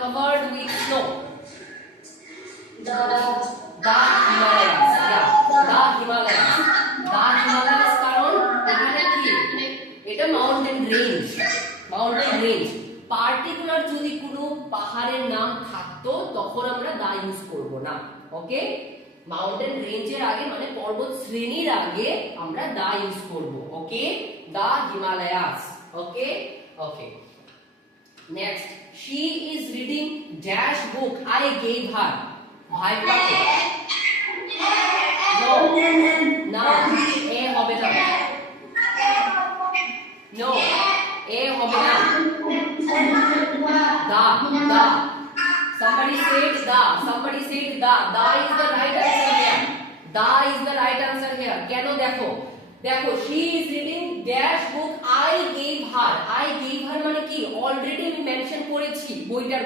covered with snow. The Himalayas. Yeah, the Himalayas. The Himalayas কারণ এখানে কি এটা mountain range, mountain range. Particular যদি কোনো পাহাড়ের নাম থাকতো তখন আমরা দা ইউজ করব না। ওকে, মাউন্টেন রেঞ্জের আগে মানে পর্বত শ্রেণীর আগে আমরা দা ইউজ করব। Okay, the Himalayas. Okay okay, next, she is reading dash book I gave her. ভাই পাকে নো না, এ হবে না, নো এ হবে না, da da, somebody said da, somebody said da, da is the right answer here, da is the right answer here। কেন দেখো দেখো, she is reading dash book I gave her, I gave her মানে কি অলরেডি আমি মেনশন করেছি বইটার